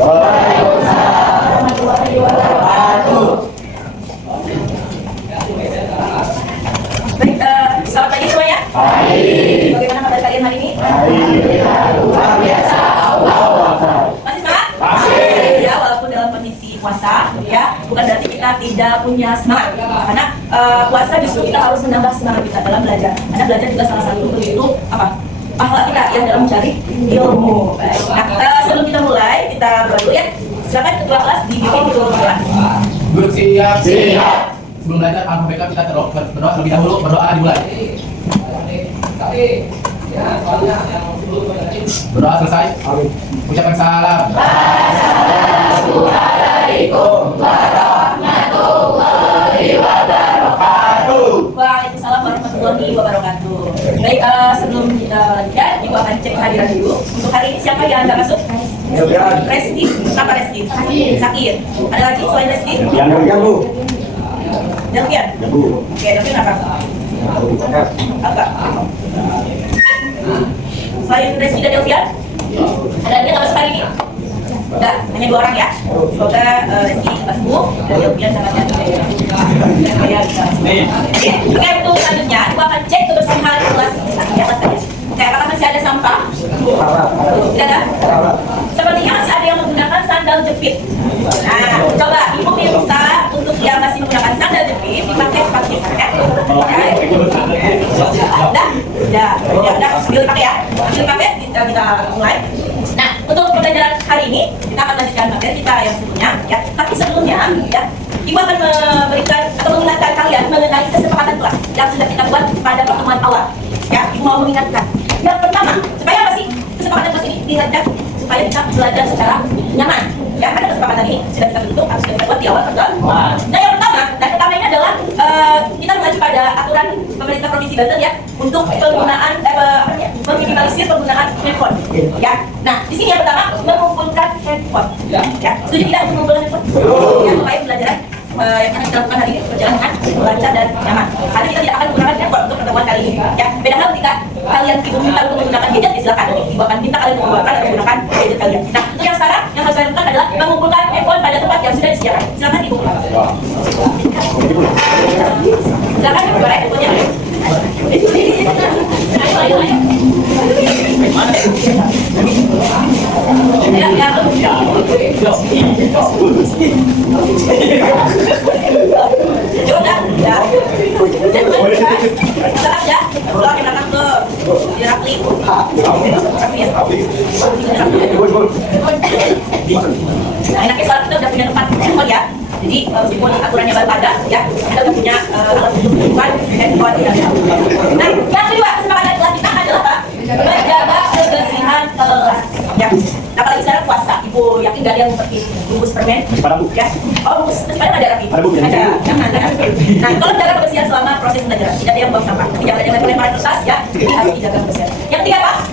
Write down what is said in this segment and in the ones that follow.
Waalaikumsalam warahmatullahi wabarakatuh. Baik, selamat pagi semuanya. Baik. Bagaimana kabar kalian hari ini? Alhamdulillah luar biasa. Allahu Akbar. Masih semangat? Masih. Ya, walaupun dalam kondisi puasa, ya, bukan berarti kita tidak punya semangat. Karena puasa justru kita harus menambah semangat kita dalam belajar. Karena belajar juga salah satu bentuk apa? Pahala kita yang dalam mencari ilmu. Baik. Nah, sebelum kita mulai, kita berdoa ya. Silakan ketua kelas dibimbing dulu berdoa. Guru siap. Siap. Sebelum belajar alhamdulillah kita berdoa terlebih dahulu. Berdoa dimulai. Berdoa selesai. Ucapkan salam. Assalamualaikum warahmatullahi wabarakatuh. Waalaikumsalam warahmatullahi wabarakatuh. Baik, sebelum kita lanjutkan, Ibu akan cek kehadiran dulu. Untuk hari ini siapa yang nggak masuk? Resti. Kenapa Resti? Sakit. Ada lagi selain Resti? Yang Bu. Delvian. Yang Bu. Oke, Delvian apa? Apa? Selain Resti dan Delvian, ada lagi yang nggak masuk hari ini? Enggak, hanya 2 orang ya. Semoga Resti cepat sembuh dan Delvian sangat yakin. Oke, untuk selanjutnya, Ibu akan cek kebersihan kelas di atas saja. Oke, apakah masih ada sampah? Tidak ada? Sepertinya masih ada yang menggunakan sandal jepit. Nah, coba Ibu minta untuk yang masih menggunakan sandal jepit dipakai sepatu ya. Oke. Udah, sambil pakai ya. Sambil pakai kita mulai. Nah, untuk pembelajaran hari ini kita akan lanjutkan materi kita yang sebelumnya ya. Tapi sebelumnya ya, Ibu akan memberikan atau mengingatkan kalian mengenai kesepakatan kelas yang sudah kita buat pada pertemuan awal. Ya, Ibu mau mengingatkan. Yang pertama, supaya apa sih kesepakatan kelas ini diadakan? Supaya kita belajar secara nyaman. Ya, ada kesepakatan ini sudah kita bentuk, harus kita buat di awal pertemuan. Nah, yang pertama ini adalah kita mengacu pada aturan pemerintah provinsi Banten ya untuk penggunaan meminimalisir penggunaan handphone. Ya, nah di sini yang pertama mengumpulkan handphone. Ya, setuju tidak untuk mengumpulkan handphone? Ya, supaya pembelajaran yang akan kita lakukan hari ini berjalan dengan lancar dan nyaman. Karena kita tidak akan menggunakan handphone untuk pertemuan kali ini. Ya, beda hal ketika kalian minta untuk menggunakan gadget, ya silakan. Ibu akan minta kalian mengeluarkan atau menggunakan gadget kalian. Nah, untuk yang sekarang yang harus kalian lakukan adalah mengumpulkan handphone pada tempat yang sudah disediakan. Silakan Ibu. Silakan Ibu goreng handphonenya. Nah, enaknya soal kita udah punya tempat handphone ya. Jadi meskipun aturannya baru ada ya, kita udah punya alat untuk menentukan handphone ya. Nah, yang kedua kesepakatan kelas kita adalah apa? Menjaga kebersihan kelas ya. Nah, apalagi sekarang puasa, Ibu yakin gak ada yang seperti bungkus permen? Ya. Oh, bungkus permen ada Rafi? Ada. Nah, kalau jaga kebersihan selama proses pembelajaran, tidak ada yang buang sampah. Tapi jangan lempar kertas ya. Ini harus dijaga kebersihan. Yang ketiga apa?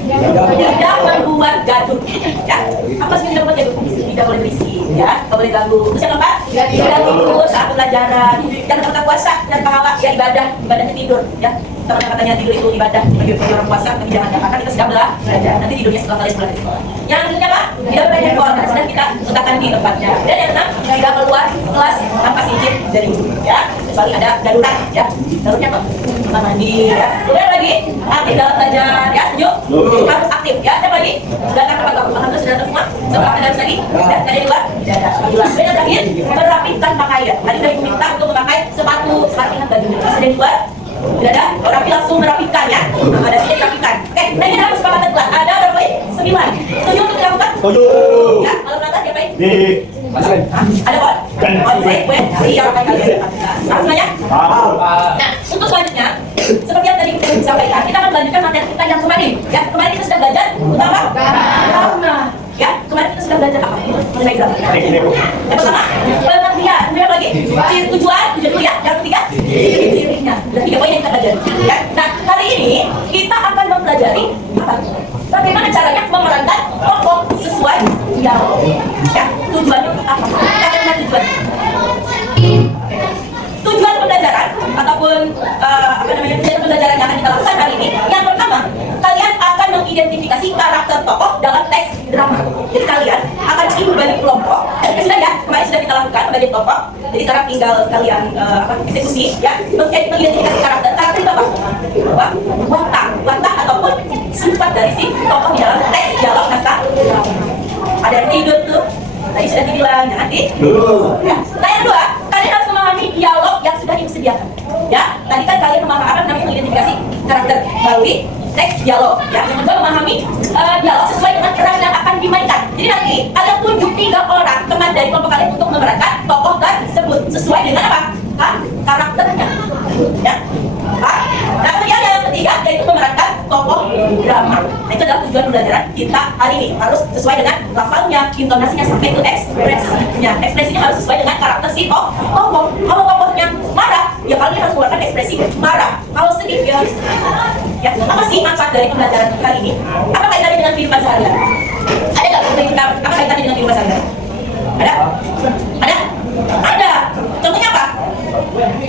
Tidak membuat gaduh. Ya. Apa sih tidak membuat gaduh? Tidak boleh berisik ya, tidak boleh ganggu. Terus yang keempat, tidak tidur saat pembelajaran. Jangan kata puasa dan pahala ya ibadahnya tidur ya. Katanya tidur itu ibadah bagi orang puasa, tapi jangan katakan kita sedang belajar. Nanti tidurnya setelah kalian pulang dari sekolah. Yang ketiga apa? Tidak bermain handphone karena sedang kita letakkan di tempatnya. Dan yang keenam, tidak keluar kelas tanpa izin dari ibu ya. Kecuali ada darurat ya. Daruratnya apa? Kita mandi ya. Kemudian lagi aktif dalam belajar ya, setuju? Harus aktif ya. Dan lagi datang ke pagi. Alhamdulillah sudah datang semua. Setelah ada lagi dan ada di luar. Tidak ada. Alhamdulillah. Dan yang terakhir, merapihkan pakaian. Tadi udah diminta untuk memakai sepatu dengan baju. Masih ada di luar. Tidak ada, orang langsung merapikan ya. Ada sini dirapikan. Oke, nah ini adalah kesepakatan kelas. Ada berapa poin? 9. Setuju untuk dilakukan? Setuju. Ya, kalau berangkat diapain? Ada poin? Poin, siap kalian. Langsung aja. Nah, untuk selanjutnya, seperti yang tadi kita sampaikan, kita akan melanjutkan materi kita yang kemarin. Ya, kemarin kita sudah belajar utama. Ya, kemarin kita sudah belajar apa? Mengenai grafik. Yang pertama, pengertian. Kemudian lagi, tujuan dulu ya. Yang ketiga, ciri-cirinya. Ada 3 poin yang kita pelajari. Ya. Nah, hari ini kita akan mempelajari apa? Bagaimana caranya memerankan tokoh sesuai dialog. Ya, tujuannya apa? Kita akan lihat tujuan. Tujuan pembelajaran ataupun tujuan pembelajaran yang akan kita lakukan hari ini. Yang pertama, kalian akan mengidentifikasi karakter tokoh dalam teks drama. Jadi kalian akan lakukan menjadi tokoh. Jadi sekarang tinggal kalian eksekusi, ya, mengidentifikasi karakter itu apa? Watak ataupun sifat dari si tokoh di dalam teks dialog naskah. Ada yang tidur tuh, tadi sudah dibilang, jangan tidur. Ya. Nah yang kedua, kalian harus memahami dialog yang sudah disediakan. Ya, tadi kan kalian memahami namanya mengidentifikasi karakter melalui teks dialog. Ya, yang kedua memahami dialog sesuai dengan peran yang akan dimainkan. Jadi nanti kalian tunjuk 3 orang teman dari kelompok kalian untuk memerankan tokoh tersebut sesuai dengan apa? Karakternya. Ya. Nah, kemudian yang ketiga yaitu memerankan tokoh drama. Nah, itu adalah tujuan pembelajaran kita hari ini. Harus sesuai dengan lafalnya, intonasinya sampai ke ekspresinya. Ekspresinya harus sesuai dengan karakter si tokoh. Kalau tokohnya marah, ya kalian harus mengeluarkan ekspresi marah. Kalau sedih, ya harus. Ya, apa sih manfaat dari pembelajaran kali ini? Apa kaitannya dengan kehidupan sehari-hari? Ada nggak? Apa kaitannya dengan kehidupan sehari-hari? Ada? Ada? Ada. Contohnya apa?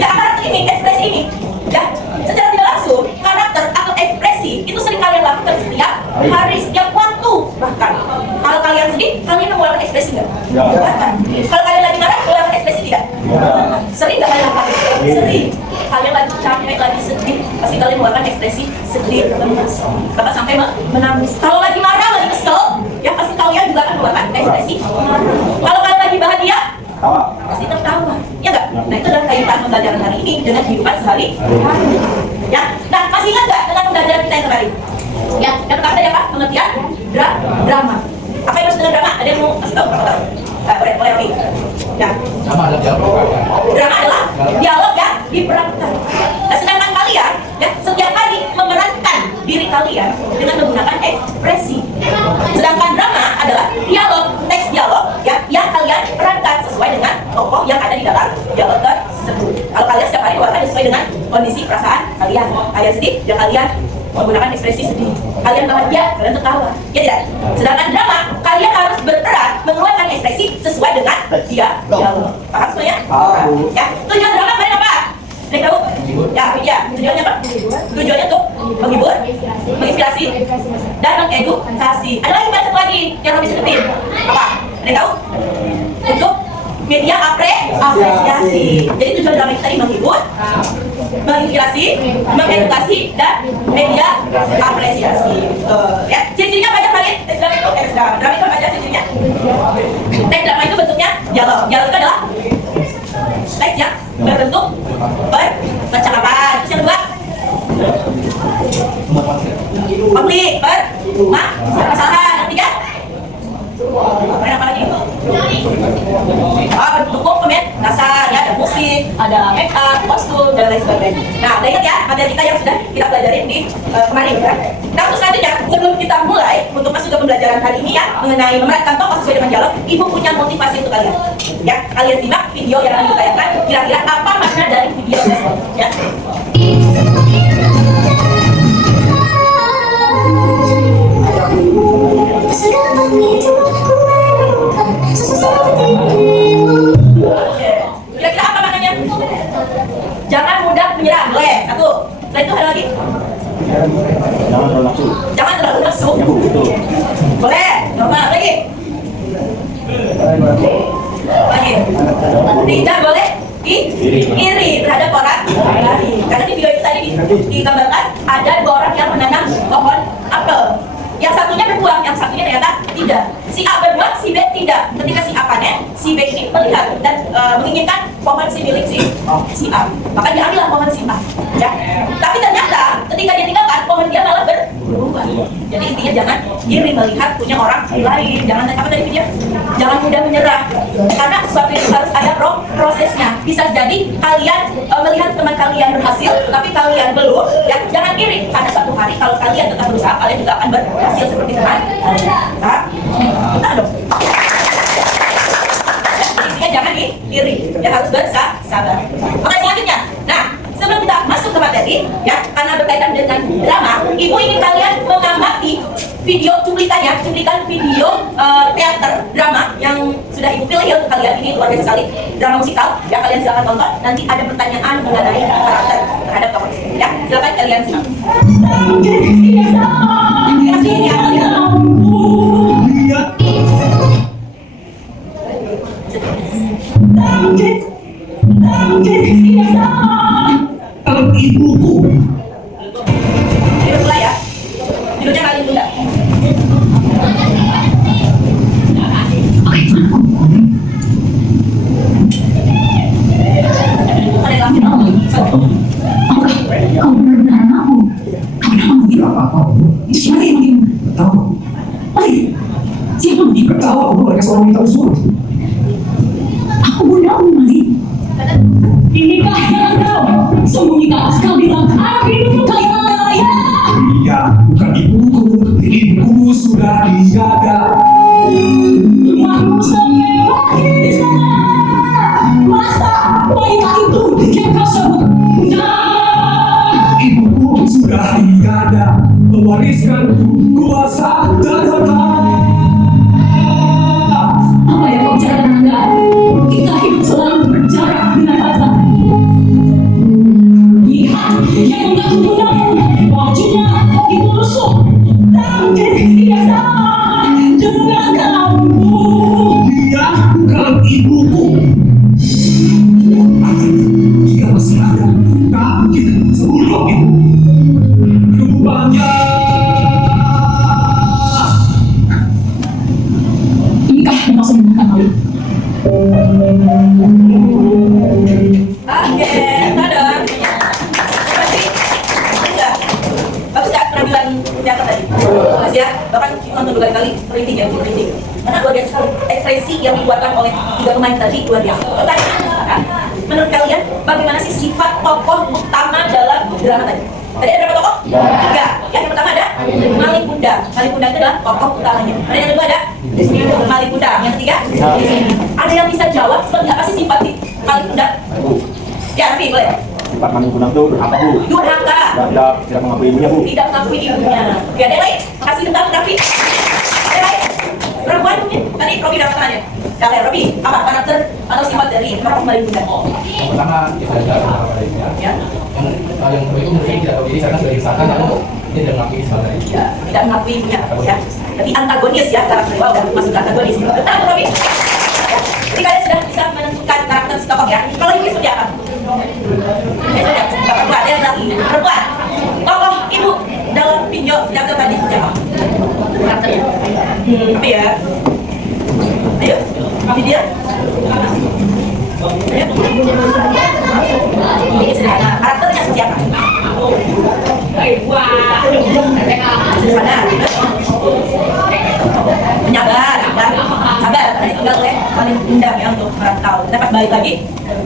Ya, karakter ini, ekspresi ini. Ya, secara tidak langsung, karakter atau ekspresi itu sering kalian lakukan setiap hari, setiap waktu. Bahkan, kalau kalian sedih, kalian mengeluarkan ekspresi nggak? Bahkan, kalau kalian lagi marah, mengeluarkan ekspresi tidak? Sering nggak kalian lakukan? Sering. Kalian lagi capek, lagi sedih, pasti kalian mengeluarkan ekspresi sedih, lemas, bahkan sampai menangis. Kalau lagi marah, lagi kesel, ya pasti kalian juga akan mengeluarkan ekspresi marah. Kalau kalian lagi bahagia, pasti tertawa, ya nggak? Nah itu adalah kaitan pembelajaran hari ini dengan kehidupan sehari-hari. Ya, nah masih ingat nggak dengan pembelajaran kita yang kemarin? Ya, yang pertama tadi apa? Pengertian drama. Apa yang maksud dengan drama? Ada yang mau kasih tahu? Boleh Robi. Ya. Drama adalah dialog yang diperankan. Nah, sedangkan kalian, ya, setiap hari memerankan diri kalian dengan menggunakan ekspresi. Sedangkan drama adalah dialog, teks dialog, ya, yang kalian perankan sesuai dengan tokoh yang ada di dalam dialog tersebut. Kalau kalian setiap hari memerankan sesuai dengan kondisi perasaan kalian, kalian sedih, ya kalian menggunakan ekspresi sedih. Kalian bahagia, kalian tertawa, ya tidak? Sedangkan drama, kalian harus berperan mengeluarkan ekspresi sesuai dengan dialog. Paham semuanya? Ya, tujuan drama kalian apa? Ada tahu? Ya, tujuannya apa? Tujuannya untuk menghibur, menginspirasi, dan mengedukasi. Ada lagi satu lagi yang harus disebutin. Apa? Ada tahu? Untuk media apresiasi. Jadi tujuan drama kita tadi menghibur, menginspirasi, mengedukasi, dan media apresiasi. Ya, ciri-cirinya banyak kali. Drama itu banyak ciri-cirinya. Teks drama itu bentuknya dialog. Dialog itu adalah teks yang berbentuk percakapan. Terus yang kedua, konflik, permasalahan. Yang ketiga, apa lagi? Bentuk dasar, ya, ada musik, ada make up, kostum, dan lain sebagainya. Nah, udah ingat ya materi kita yang sudah kita pelajarin di kemarin, ya. Nah, untuk selanjutnya, sebelum kita mulai untuk masuk ke pembelajaran hari ini, ya, mengenai memerankan tokoh sesuai dengan dialog, ibu punya motivasi untuk kalian. Ya, kalian simak video yang akan ditayangkan. Kira-kira apa makna dari video tersebut? Ya. Kira-kira apa maknanya? Jangan mudah menyerah, boleh. Satu. Setelah itu ada lagi. Jangan terlalu nafsu. Boleh. Normal lagi. Lagi. Tidak boleh iri terhadap orang lain. Karena di video itu tadi digambarkan ada 2 orang yang menanam pohon apel. Yang satunya berbuah, yang satunya ternyata tidak. Si A berbuah, si B tidak. Ketika si A panen, si B ini melihat dan menginginkan pohon si milik si A. Maka diambillah pohon si A. Ya. Tapi ternyata ketika dia tinggalkan, pohon dia malah berbuah. Jadi intinya jangan iri melihat punya orang lain. Jangan apa tadi video? Jangan mudah menyerah. Karena sesuatu itu harus ada prosesnya. Bisa jadi kalian melihat teman kalian berhasil, tapi kalian belum. Ya, jangan iri. Karena suatu hari kalau kalian tetap berusaha, kalian juga akan berhasil seperti teman. Nah dong. Ya, intinya jangan iri. Ya harus bersabar. Oke, selanjutnya. Nah, sebelum kita masuk ke materi, ya, karena berkaitan dengan drama, ibu ingin kalian mengamati video cuplikan video teater drama yang sudah ibu pilih untuk kalian. Ini luar biasa sekali, drama musikal. Ya, kalian silakan tonton. Nanti ada pertanyaan mengenai karakter terhadap tokoh. Ya, silakan kalian simak. seorang wanita usul. Aku Bunda Umali. Inikah yang kau sembunyikan? Kau bilang anak hidupku kalian ya. Iya, bukan ibuku, ibuku sudah tiada. Rumahmu semewah di sana. Masa wanita itu yang kau sebut Bunda? Ibuku sudah tiada, mewariskan kuasa dan harta. Apa yang kau bicarakan Anda? Kita hidup selalu berjarak dengan harta. Lihat yang mengaku Bundamu, bajunya itu rusuk, tapi tidak sama dengan kamu. Dia bukan ibuku. Dia masih ada, tak mungkin sebelum itu. Rupanya Inikah yang kau sembunyikan kali? Oke, dadah. Berarti enggak. Bagus ya penampilan teater tadi. Bagus ya. Bahkan nonton berkali-kali merinding ya, merinding. Karena luar biasa sekali ekspresi yang dikeluarkan oleh tiga pemain tadi luar biasa. Pertanyaannya sekarang, menurut kalian bagaimana sih sifat tokoh utama dalam drama tadi? Tadi ada berapa tokoh? Tiga. Yang pertama ada Malin Kundang. Malin Kundang itu adalah tokoh utamanya. Ada yang kedua ada Malin Kundang. Yang ketiga, ada yang bisa jawab seperti apa sih sifat si Malin Kundang? Ya, Raffi boleh. Sifat Malin Kundang itu berapa, Bu? Durhaka. Tidak mengakui ibunya, Bu. Tidak mengakui ibunya. Oke, ada yang lain? Makasih tentang Raffi. Ada yang lain? Perempuan mungkin? Tadi Robi dapat tanya. Oke, Robi, apa karakter atau sifat dari tokoh Malin Kundang? Yang pertama kita belajar sama mereka. Ya. Yang kedua itu mungkin tidak tahu diri karena sudah disahkan lalu dia tidak mengakui sebenarnya. Ya, tidak mengakui ibunya. Ya. Jadi antagonis ya karakternya. Wah, udah masuk ke antagonis. Betul, Robi. Ya. Jadi kalian sudah bisa menentukan karakter si tokoh ya. Kalau ini seperti apa? Perempuan, ada yang lagi. Perempuan. Tokoh ibu dalam video teater tadi seperti apa? Karakternya. Apa ya? Ayo, video. Ayo. Ini sederhana. Karakternya seperti apa? Sederhana. Menyabar, sabar. Tadi tinggal oleh Malin Kundang ya untuk merantau. Kita pas balik lagi,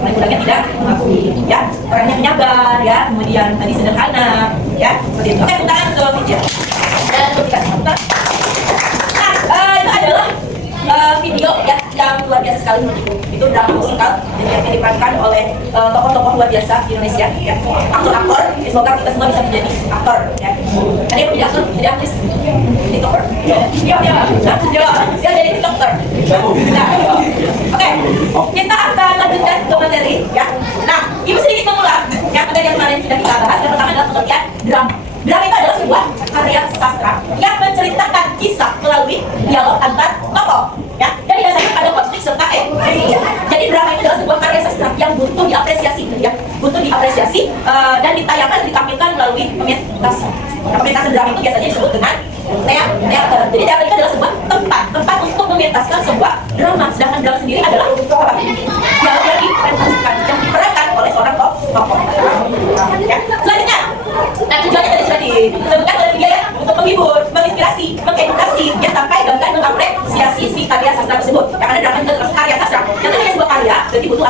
Malin Kundangnya tidak mengakui, ya. Orangnya menyabar, ya. Kemudian tadi sederhana, ya. Seperti itu. Oke, tangan untuk video. Dan untuk dikasih tepuk. Nah, itu adalah video ya yang luar biasa sekali menurutku. Itu drama musikal yang diperankan oleh tokoh-tokoh luar biasa di Indonesia ya. Aktor-aktor, semoga kita semua bisa menjadi aktor ya. Ada yang menjadi aktor, jadi aktris, tiktoker. Dia jadi tiktoker. Nah, oke, kita akan lanjutkan ke materi ya. Nah, ibu sedikit mengulang yang ada yang kemarin sudah kita bahas. Yang pertama adalah pengertian drama. Drama itu adalah sebuah karya sastra yang menceritakan kisah melalui dialog antar tokoh, ya. Dan biasanya ada konflik serta emosi. Jadi drama itu adalah sebuah karya sastra yang butuh diapresiasi, ya, butuh diapresiasi dan ditayangkan, ditampilkan melalui pementasan. Nah, pementasan drama itu biasanya disebut dengan teater. Jadi teater itu adalah sebuah tempat untuk mementaskan sebuah drama. Sedangkan drama sendiri adalah apa? Dialog yang dipresentasikan, yang diperankan oleh seorang tokoh. Ya. Selanjutnya, nah tujuannya tadi sudah disebutkan oleh dia ya, untuk menghibur, menginspirasi, mengedukasi, ya sampai bahkan mengapresiasi si karya sastra tersebut. Ya, karena drama itu termasuk karya sastra. Dan namanya sebuah karya, berarti butuh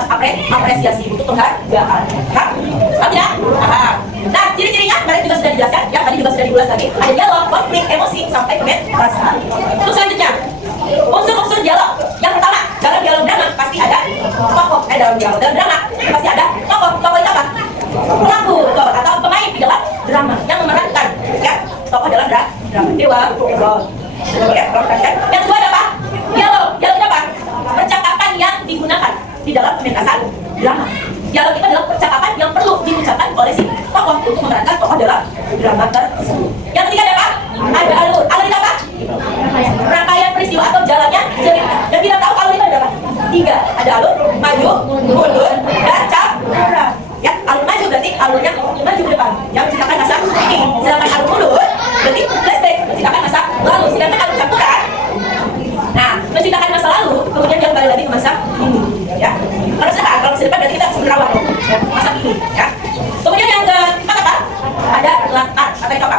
apresiasi, butuh penghargaan. Tidak? Nah, ciri-cirinya kalian juga sudah dijelaskan, ya tadi juga sudah diulas lagi. Ada dialog, konflik, emosi, sampai pementasan. Terus selanjutnya, unsur-unsur dialog. Yang pertama, dalam dialog drama pasti ada tokoh. Dalam dialog drama pasti ada tokoh. Tokoh itu apa? Pelaku atau pemain di dalam drama yang memerankan, ya, tokoh dalam drama. Dewa, ya, yang kedua ada apa? Dialog. Dialog itu apa? Percakapan yang digunakan di dalam pementasan drama. Dialog itu adalah percakapan yang perlu diucapkan oleh si tokoh untuk memerankan tokoh dalam drama tersebut. Yang ketiga ada apa? Ada alur. Alur itu apa? Rangkaian peristiwa atau jalannya cerita. Dan kita tahu alur itu ada apa? Tiga. Ada alur, maju, mundur, dan campuran. Ya, alur maju berarti alurnya maju ke depan, yang menceritakan masa ini. Sedangkan alur mundur berarti flashback, menceritakan masa lalu. Sedangkan alur campuran, nah, menceritakan masa lalu, kemudian dia kembali lagi ke masa ini. Ya, kalau masa depan berarti kita harus merawat ya, masa ini. Ya. Kemudian yang keempat apa? Ada latar atau apa?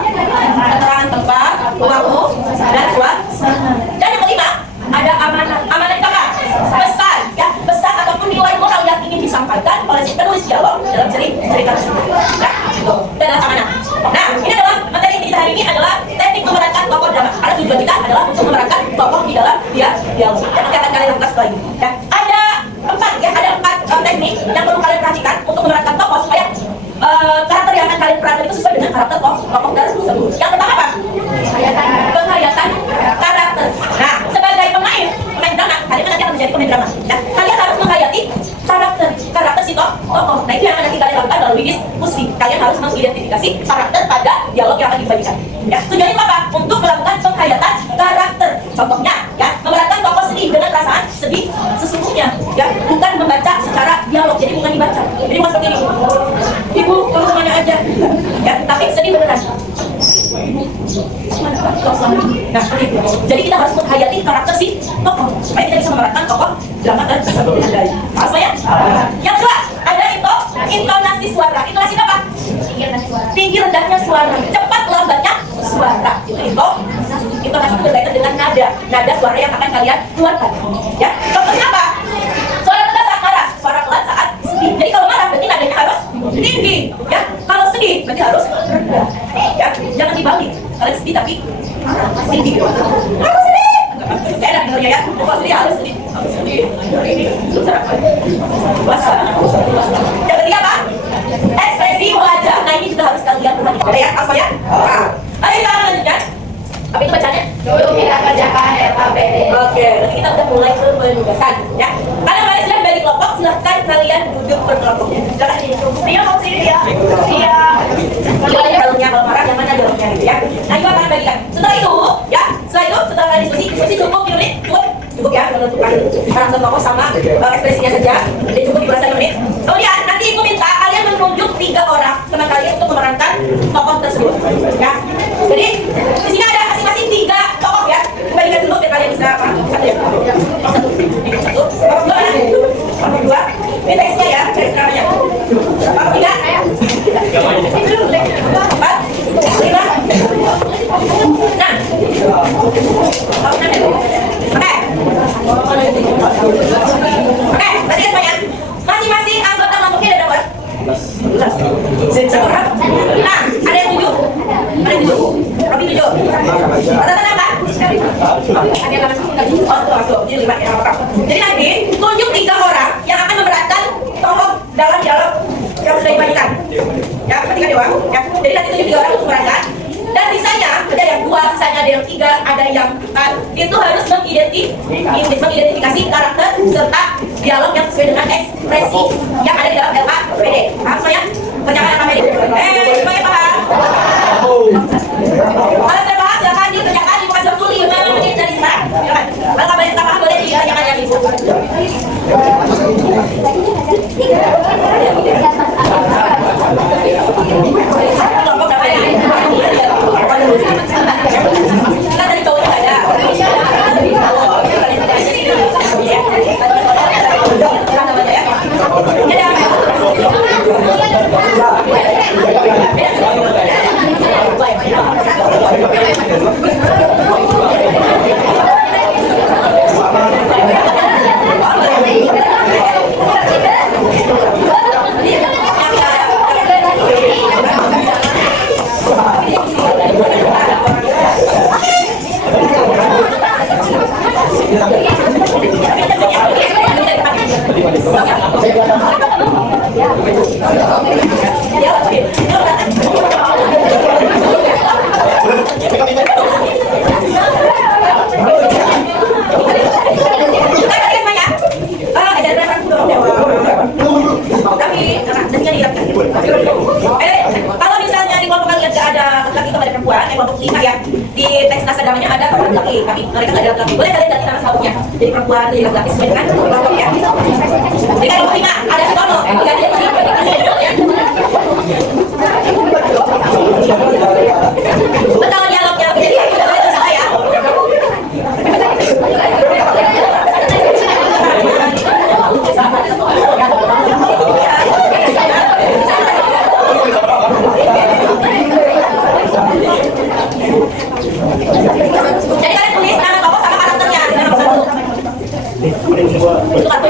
tokoh tersebut. Yang pertama apa? Penghayatan karakter. Nah, sebagai pemain drama, kalian nanti akan menjadi pemain drama. Nah, kalian harus menghayati karakter si tokoh. Nah, itu yang akan nanti kalian lakukan melalui diskusi. Kalian harus mengidentifikasi karakter pada dialog yang akan dibagikan. Ya, tujuannya apa? Untuk melakukan penghayatan karakter. Contohnya, ya, memerankan tokoh sedih dengan perasaan sedih sesungguhnya, ya, bukan membaca secara dialog. Jadi bukan dibaca. Jadi bukan seperti ini. Ibu, kamu kemana aja? Ya, tapi sedih beneran. Nah, seperti itu. Jadi kita harus menghayati karakter si tokoh supaya kita bisa memerankan tokoh drama tersebut. Apa ya? Yang kedua, ada intonasi suara. Intonasi apa? Tinggi rendahnya suara, cepat lambatnya suara. Itu intonasi itu berkaitan dengan nada suara yang akan kalian keluarkan. Ya, contohnya apa? Suara tegas saat marah, suara pelan saat sedih. Jadi kalau marah berarti nadanya harus tinggi, ya. Kalau sedih berarti harus rendah. Ya, jangan dibalik. Kalian sedih tapi marah tinggi. Harus sedih. Enak dengarnya ya. Kalau sedih harus sedih. Harus sedih. Ini puasa. Yang ketiga apa? Ekspresi wajah. Nah, ini juga harus kalian perhatikan. Ada ya? Apa ya? Ayo kita lanjutkan. Apa itu bacanya? Dulu kita kerjakan LKPD. Oke, nanti kita udah mulai ke penugasan, ya. Karena kalian sudah bagi kelompok, silahkan kalian duduk per kelompoknya. Jangan ini. Dia mau sini ya. Iya. Kalian jalurnya kalau marah, yang mana jalurnya gitu ya. Nah, itu akan bagikan. Setelah itu, ya. Setelah kalian diskusi cukup unit, cukup ya menentukan karakter tokoh sama ekspresinya saja. Jadi cukup di belasan menit. Kemudian nanti aku minta kalian menunjuk 3 orang teman kalian untuk memerankan tokoh tersebut, ya. Jadi di sini ada masing-masing 3 tokoh ya. Bagikan dulu biar kalian bisa apa? Satu ya. Satu. Nomor 2. Ini teksnya ya, cari namanya. Nomor 3. 4. 5. 6. Oke, berarti semuanya. Masing-masing anggota kelompoknya ada berapa? 11. Nah, ada yang 7. Ada yang 7. Tapi 7. Rata-rata apa? Ada yang masuk. Oh, masuk. Jadi 5 ya. Jadi nanti tunjuk 3 orang yang akan memerankan tokoh dalam dialog yang sudah dibagikan. Ya, ketika dewa. Ya. Jadi nanti tunjuk 3 orang untuk memerankan. Dan sisanya, ada yang 2, sisanya ada yang 3, ada yang 4. Itu harus mengidentifikasi karakter serta dialog yang sesuai dengan ekspresi yang ada di dalam LKPD. Paham semuanya? Kerjakan LKPD. Semuanya paham? Kalau sudah paham, silakan dikerjakan di waktu 5 menit dari sekarang. Silakan. Kalau kamu tidak paham, boleh dikerjakan yang ibu. Kelompok berapa ya? Kita dari cowoknya ada. Kalau misalnya di kelompok kalian nggak ada laki-laki atau ada perempuan, kelompok 5 ya, di teks naskah dramanya ada laki-laki, tapi mereka nggak ada laki-laki. Boleh kalian ganti nama sabuknya, jadi perempuan, jadi laki-laki sesuai dengan kelompok ya. Jadi kelompok 5 ada si Tono, ganti dia sini, betul dialognya, jadi kalian salah ya. Jadi kalian tulis nama tokoh sama karakternya di dalam satu. Itu kartu.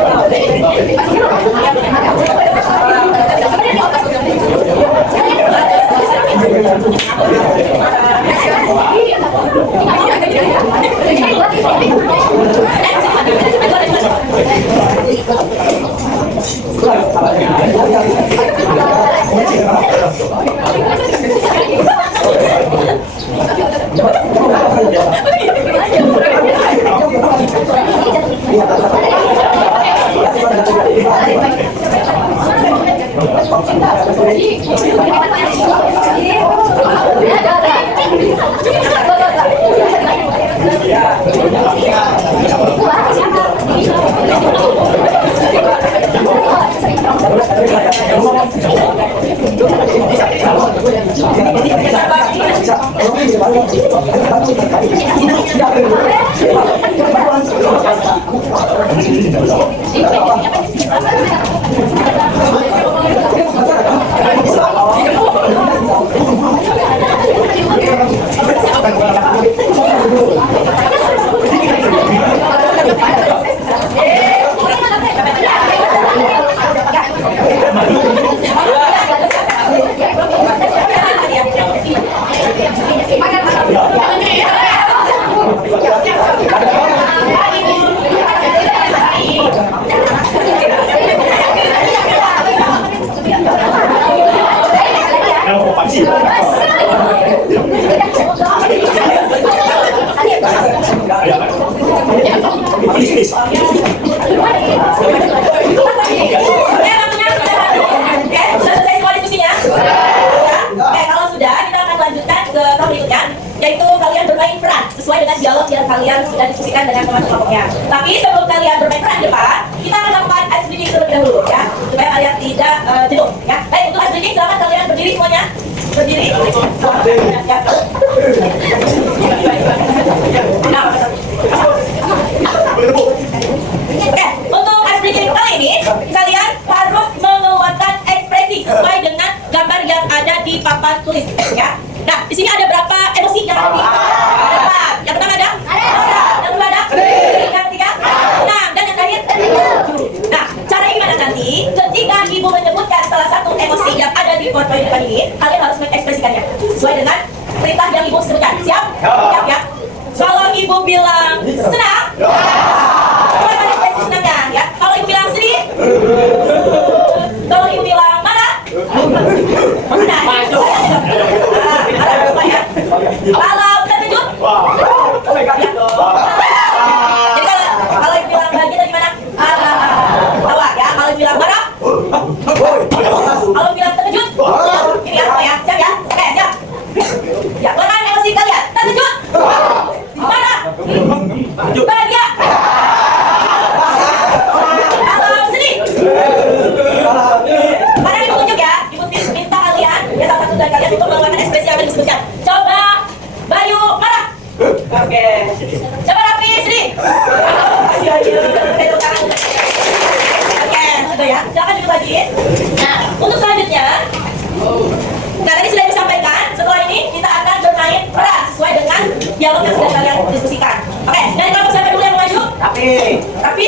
sesuai dengan dialog yang kalian sudah diskusikan dengan teman kelompoknya. Tapi sebelum kalian bermain peran di depan, kita akan lakukan ice breaking terlebih dahulu ya, supaya kalian tidak jenuh ya. Baik, untuk ice breaking silakan kalian berdiri semuanya. Berdiri. Ya. Oke, untuk ice breaking kali ini kalian harus mengeluarkan ekspresi sesuai dengan gambar yang ada di papan tulis ya. Nah, di sini ada berapa emosi yang ada di papan? Yang pertama ada? Yang kedua ada? Yang ketiga? Senang. Dan yang terakhir? Nah, cara gimana nanti? Ketika ibu menyebutkan salah satu emosi yang ada di foto depan ini, kalian harus mengekspresikannya sesuai dengan perintah yang ibu sebutkan. Siap? Siap ya? Kalau ibu bilang senang, keluarkan ekspresi senangnya ya. Kalau ibu bilang sedih, kalau ibu bilang marah, kalau terkejut, jadi kalau ibu bilang bahagia tadi gimana? Tawa ya. Kalau ibu bilang marah, kalau bilang terkejut, ini apa ya? Siap ya? Oke, siap. Ya, keluarkan emosi kalian. Terkejut, marah, bahagia, kalau sedih. Mana ibu tunjuk ya? Ibu minta kalian, ya salah satu dari kalian untuk mengeluarkan ekspresi yang akan disebutkan. Coba Bayu marah. Oke. Coba Rafi sedih. Oke, sudah ya. Silakan duduk lagi. Nah, untuk selanjutnya, nah tadi sudah disampaikan. Setelah ini kita akan bermain peran sesuai dengan dialog yang sudah kalian diskusikan. Oke, dari kelompok siapa dulu yang mau maju? Rafi,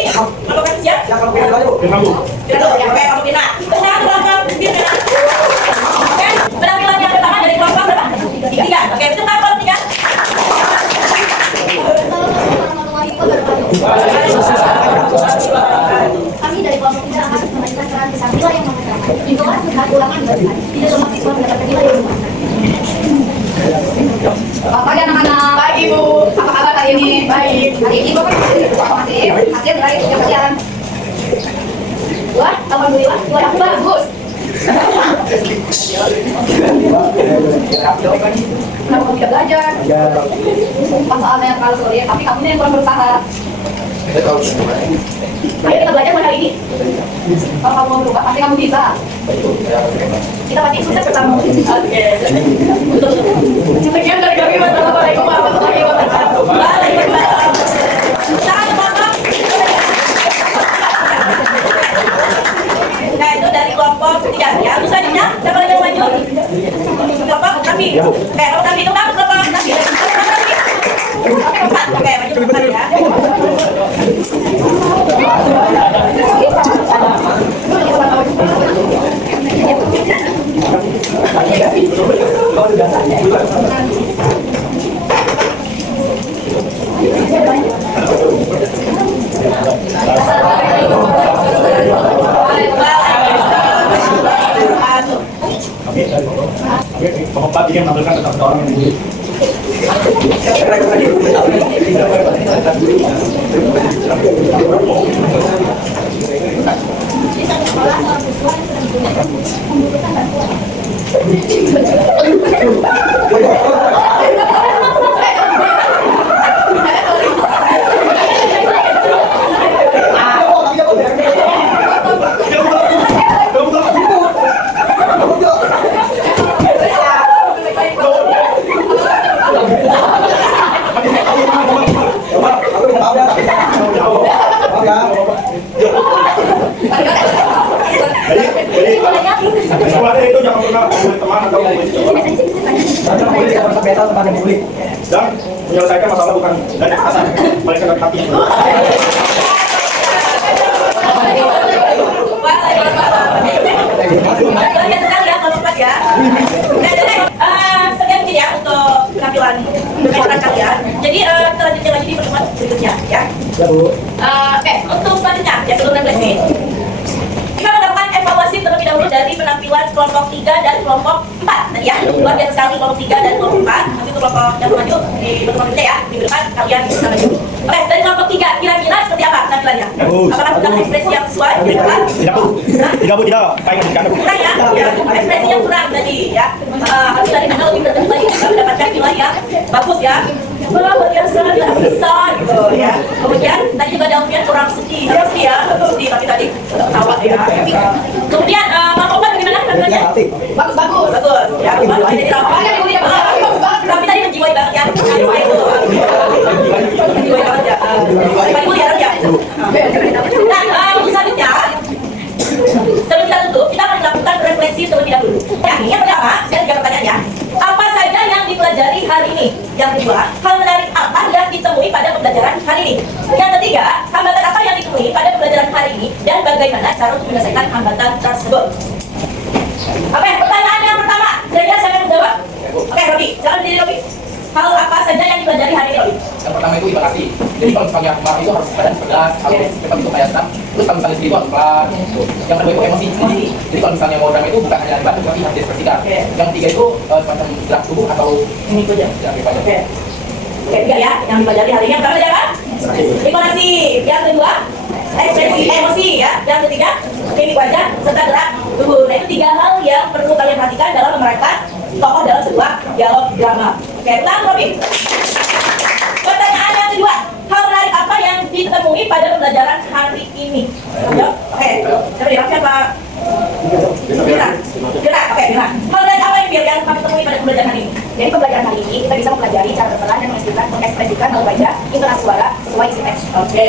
kelompok siap? Silakan pilih baju. Pina dulu ya, oke, kamu Pina. Sekarang kelompok Pina. Oke, penampilan yang pertama dari kelompok berapa? Tiga. Oke, itu kelompok tiga. Kami dari kelompok kita akan memainkan peran besar nilai yang mengenakan. Di kelas melihat ulangan bagi tidak semua siswa mendapatkan nilai yang memuaskan. Selamat pagi anak-anak. Baik Ibu. Apa kabar hari ini? Baik. Hari ini Ibu kan hasil dari tiga pelajaran. Wah, alhamdulillah. Wah, aku bagus. Kenapa kamu tidak belajar? Pas soalnya yang terlalu sulit, tapi kamu yang kurang berusaha. Ayo kita belajar mulai hari ini. Kalau kamu mau berubah, pasti kamu bisa. Kita pasti sukses bersama. Oke. Sekian dari kami. Wassalamualaikum warahmatullahi wabarakatuh. Waalaikumsalam. Silakan kelompok. Nah, itu dari kelompok ketiga ya. Terus selanjutnya, siapa lagi yang maju? Kelompok Rafi. Oke, kelompok Rafi itu apa? Kelompok Rafi. Keempat. Oke, maju keempat ya. Pengempat yang menampilkan tentang orang yang buruk. Sekolahnya itu jangan pernah teman atau dan menyelesaikan masalah bukan dari atasan, melainkan dari hati. Banyak sekali ya kelompok ya. Nah, jadi sekian mungkin ya untuk penampilan berperan kalian. Jadi kita lanjutkan lagi di pertemuan berikutnya ya. Oke, untuk selanjutnya ya sebelum refleksi. Kita mendapatkan evaluasi terlebih dahulu dari penampilan kelompok 3 dan kelompok 4 tadi ya. Luar biasa sekali kelompok 3 dan kelompok 4. Nanti untuk kelompok yang maju di pertemuan kita ya. Di depan kalian bisa maju. Oke, dari kelompok 3 kira-kira seperti apa penampilannya? Apakah dengan ekspresi yang sesuai? Tidak, Bu, tidak. Kurang ya? Ya, ekspresi yang kurang tadi ya. Harus dari Anda lebih berterus lagi untuk mendapatkan nilai yang bagus ya. luar biasa gitu ya. Kemudian tadi juga Delvian kurang sedih ya, sedih tapi tadi ketawa ya. Kemudian Bang Oban bagaimana penampilannya? Bagus. Ya, bagus. Jadi tapi tadi menjiwai banget ya. Menjiwai banget ya. Nah, selanjutnya sebelum kita tutup, kita akan melakukan refleksi terlebih dahulu. Yang pertama, saya ada pertanyaan ya. Apa saja yang dipelajari hari ini? Yang kedua, hal menarik apa yang ditemui pada pembelajaran hari ini? Yang ketiga, hambatan apa yang ditemui pada pembelajaran hari ini dan bagaimana cara untuk menyelesaikan hambatan tersebut? Oke, pertanyaan yang pertama, kira-kira saya akan menjawab. Oke, Robi, jangan berdiri Robi. Hal apa saja yang dipelajari hari ini, Robi? Yang pertama itu imitasi. Jadi kalau misalnya kemarin itu harus badan pedas, harus cepat itu kayak senang. Terus kalau misalnya itu harus pelan. Yang kedua itu emosi. Jadi kalau misalnya mau drama itu bukan hanya dibantu, tapi harus diekspresikan. Yang ketiga itu semacam gerak tubuh atau ini itu aja. Oke, tiga ya, yang dipelajari hari ini. Yang pertama apa? Imitasi. Yang kedua, ekspresi emosi ya. Yang ketiga, mimik wajah serta gerak tubuh. Nah, itu tiga hal yang perlu kalian perhatikan dalam memerankan tokoh dalam sebuah dialog drama. Oke, ulang Robin. Pertanyaan yang kedua, hal menarik apa yang ditemui pada pembelajaran hari ini? Oke, coba dirapkan Pak. Gerak, oke, gerak. Hal menarik apa yang kami temui pada pembelajaran hari ini? Jadi pembelajaran hari ini kita bisa mempelajari cara berperan dan mengekspresikan lalu baca intonasi suara sesuai isi teks. Oke,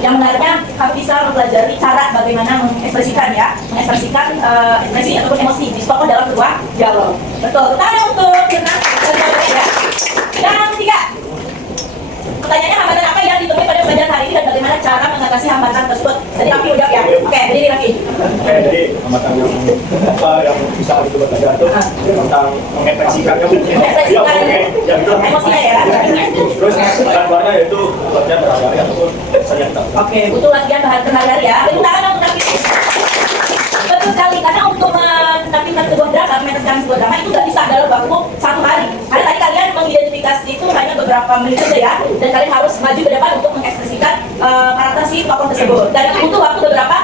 yang menariknya kami bisa mempelajari cara bagaimana mengekspresikan ya, ekspresi ataupun emosi di tokoh dalam sebuah dialog. Betul. Tanya untuk senang ya. Yang ketiga, pertanyaannya hambatan apa yang ditemui pada pembelajaran hari ini dan bagaimana cara mengatasi hambatan tersebut? Jadi Raffi udah ya. Oke, jadi Raffi. Oke, jadi hambatan yang bisa kita belajar itu tentang mengekspresikan emosinya ya. Terus keluarnya itu latihan berhari-hari ataupun misalnya kita. Oke, butuh latihan berhari-hari ya. Tepuk tangan untuk Raffi. Betul sekali, karena untuk menampilkan sebuah drama, mementaskan sebuah drama itu nggak bisa dalam waktu 1 hari. Karena tadi kalian mengidentifikasi itu hanya beberapa menit saja ya, dan kalian harus maju ke depan untuk mengekspresikan karakter si tokoh tersebut. Dan itu butuh waktu beberapa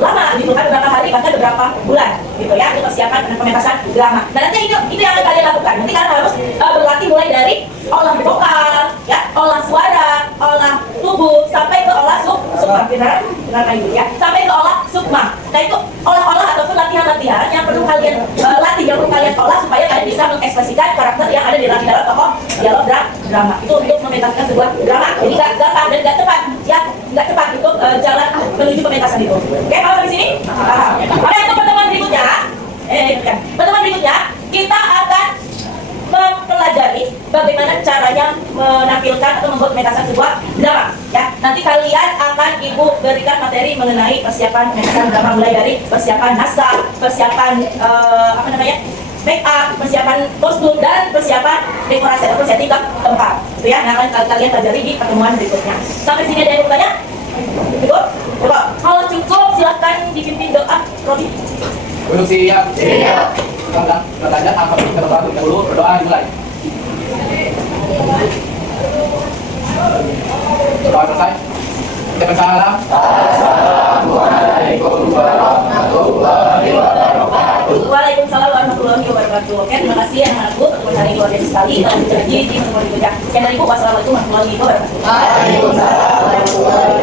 lama, dibutuhkan beberapa hari, bahkan beberapa bulan, gitu ya, untuk persiapan pementasan drama. Dan nanti itu yang akan kalian lakukan. Nanti kalian harus berlatih mulai dari olah vokal, ya, olah suara, olah tubuh, sampai ke olah sukma, benar ibu ya, sampai ke olah sukma. Nah itu olah-olah ataupun latihan-latihan yang perlu kalian latih, yang perlu kalian olah supaya kalian bisa mengekspresikan karakter yang ada di dalam tokoh dialog drama. Itu untuk mementaskan sebuah drama. Jadi nggak gampang dan nggak cepat, ya, nggak cepat untuk jalan menuju pementasan itu. Oke, kalau sampai sini? Oke, untuk pertemuan berikutnya, pertemuan berikutnya kita akan mempelajari bagaimana caranya menampilkan atau membuat pementasan sebuah drama. Ya, nanti kalian akan ibu berikan materi mengenai persiapan pementasan drama, mulai dari persiapan naskah, persiapan make up, persiapan kostum dan persiapan dekorasi atau setting tempat. Itu ya, yang akan kalian pelajari di pertemuan berikutnya. Sampai sini ada yang bertanya? Cukup? Coba, kalau cukup silahkan dipimpin doa, Robi. Untuk siap. Pertanyaan apa kita berdoa dulu, berdoa dimulai. Berdoa selesai. Kita bersalam. Assalamualaikum warahmatullahi wabarakatuh. Waalaikumsalam warahmatullahi wabarakatuh. Oke, terima kasih anak-anakku, pertemuan hari ini luar biasa sekali. Janji di pertemuan berikutnya. Sekian dari Ibu, wassalamualaikum warahmatullahi wabarakatuh. Waalaikumsalam.